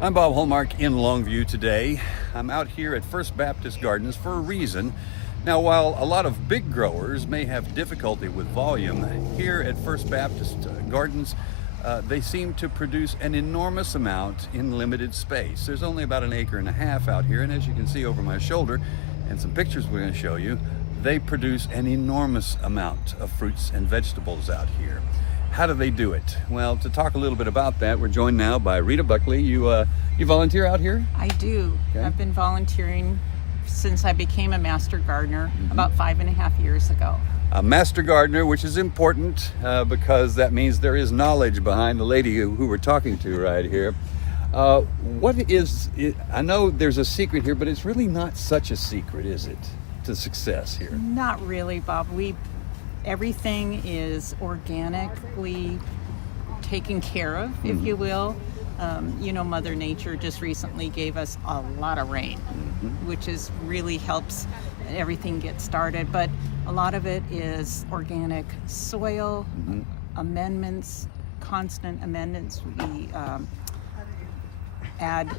I'm Bob Hallmark in Longview today. I'm out here at First Baptist Gardens for a reason. Now, while a lot of big growers may have difficulty with volume, here at First Baptist Gardens, they seem to produce an enormous amount in limited space. There's only about an acre and a half out here, and as you can see over my shoulder, and some pictures we're going to show you, they produce an enormous amount of fruits and vegetables out here. How do they do it? Well, to talk a little bit about that, we're joined now by Rita Buckley. You volunteer out here? I do. Okay. I've been volunteering since I became a master gardener about 5.5 years ago. A master gardener, which is important because that means there is knowledge behind the lady who we're talking to right here. What is it? I know there's a secret here, but it's really not such a secret, is it, to success here? Not really, Bob. Everything is organically taken care of, if you will. Mother Nature just recently gave us a lot of rain, which really helps everything get started. But a lot of it is organic soil, amendments, constant amendments. We add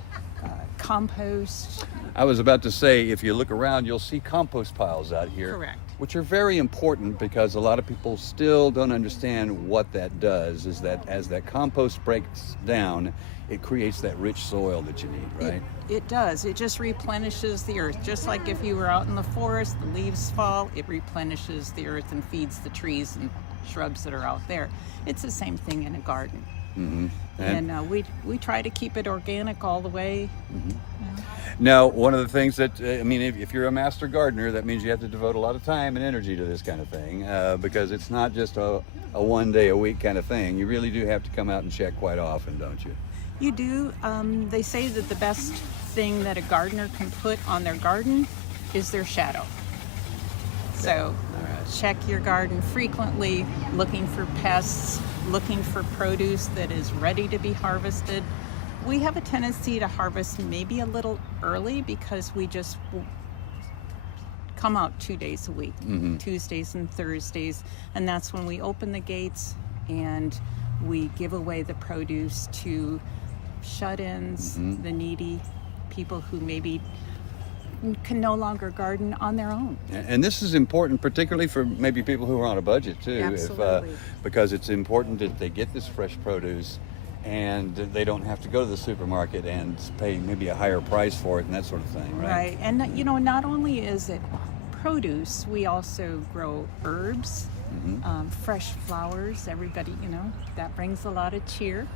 compost. I was about to say, if you look around, you'll see compost piles out here. Correct. Which are very important because a lot of people still don't understand what that does, is that as that compost breaks down, it creates that rich soil that you need, right? It does. It just replenishes the earth. Just like if you were out in the forest, the leaves fall, it replenishes the earth and feeds the trees and shrubs that are out there. It's the same thing in a garden. And we try to keep it organic all the way. Now, one of the things that, if you're a master gardener, that means you have to devote a lot of time and energy to this kind of thing because it's not just a one day a week kind of thing. You really do have to come out and check quite often, don't you? You do. They say that the best thing that a gardener can put on their garden is their shadow. So check your garden frequently, looking for pests, looking for produce that is ready to be harvested. We have a tendency to harvest maybe a little early because we just come out 2 days a week, Tuesdays and Thursdays, and that's when we open the gates and we give away the produce to shut-ins, the needy, people who maybe can no longer garden on their own. And this is important, particularly for maybe people who are on a budget too. Absolutely. Because it's important that they get this fresh produce and they don't have to go to the supermarket and pay maybe a higher price for it and that sort of thing, right? Right. And not only is it produce, we also grow herbs, fresh flowers. Everybody, that brings a lot of cheer.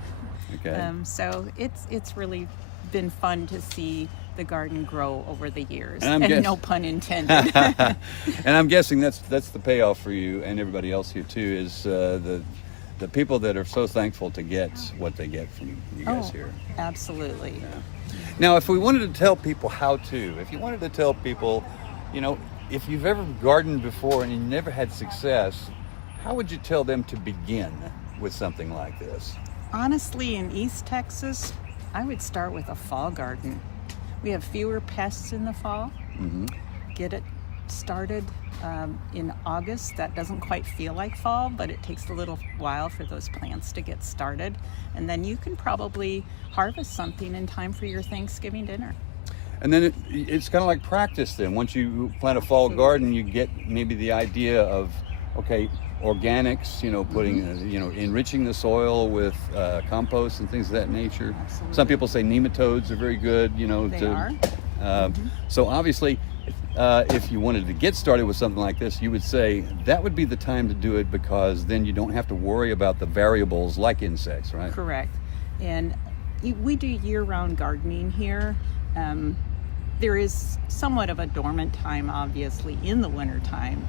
Okay. So it's really been fun to see the garden grow over the years, and no pun intended. And I'm guessing that's the payoff for you and everybody else here too, is the people that are so thankful to get what they get from you guys here. Absolutely. Yeah. Now, if we wanted to tell people if you wanted to tell people, if you've ever gardened before and you never had success, how would you tell them to begin with something like this? Honestly, in East Texas, I would start with a fall garden. We have fewer pests in the fall. Get it started in August. That doesn't quite feel like fall, but it takes a little while for those plants to get started. And then you can probably harvest something in time for your Thanksgiving dinner. And then it's kind of like practice then. Once you plant a fall garden, you get maybe the idea of, organics, putting, enriching the soil with compost and things of that nature. Absolutely. Some people say nematodes are very good, They are. So obviously, if you wanted to get started with something like this, you would say that would be the time to do it because then you don't have to worry about the variables like insects, right? Correct. And we do year-round gardening here. There is somewhat of a dormant time, obviously, in the wintertime.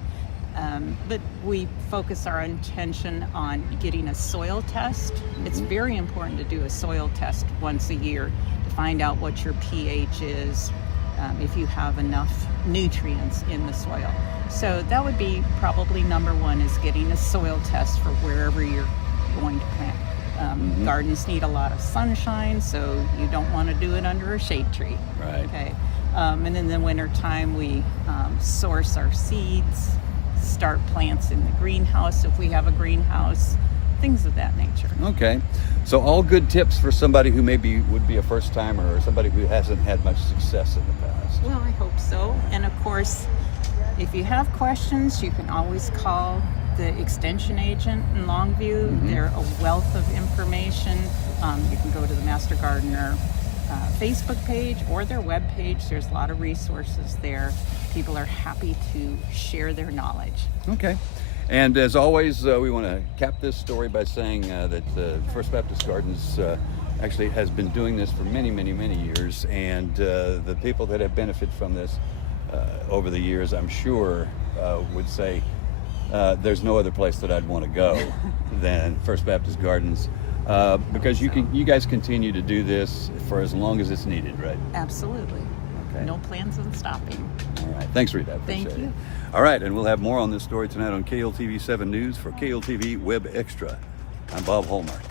But we focus our attention on getting a soil test. It's very important to do a soil test once a year to find out what your pH is, if you have enough nutrients in the soil. So that would be probably number one, is getting a soil test for wherever you're going to plant. Gardens need a lot of sunshine, so you don't want to do it under a shade tree. Right. Okay. And in the winter time, we source our seeds, start plants in the greenhouse if we have a greenhouse. things of that nature. Okay. So all good tips for somebody who maybe would be a first timer or somebody who hasn't had much success in the past. Well, I hope so. And of course, if you have questions, you can always call the extension agent in Longview. They're a wealth of information. You can go to the Master Gardener Facebook page or their web page. There's a lot of resources there. People are happy to share their knowledge. Okay. And as always, we want to cap this story by saying that First Baptist Gardens actually has been doing this for many, many, many years. And the people that have benefited from this over the years, I'm sure, would say there's no other place that I'd want to go than First Baptist Gardens. Because you guys continue to do this for as long as it's needed, right? Absolutely. Okay. No plans on stopping. All right. Thanks, Rita. I appreciate Thank you. it. All right, and we'll have more on this story tonight on KLTV 7 News. For KLTV Web Extra, I'm Bob Hallmark.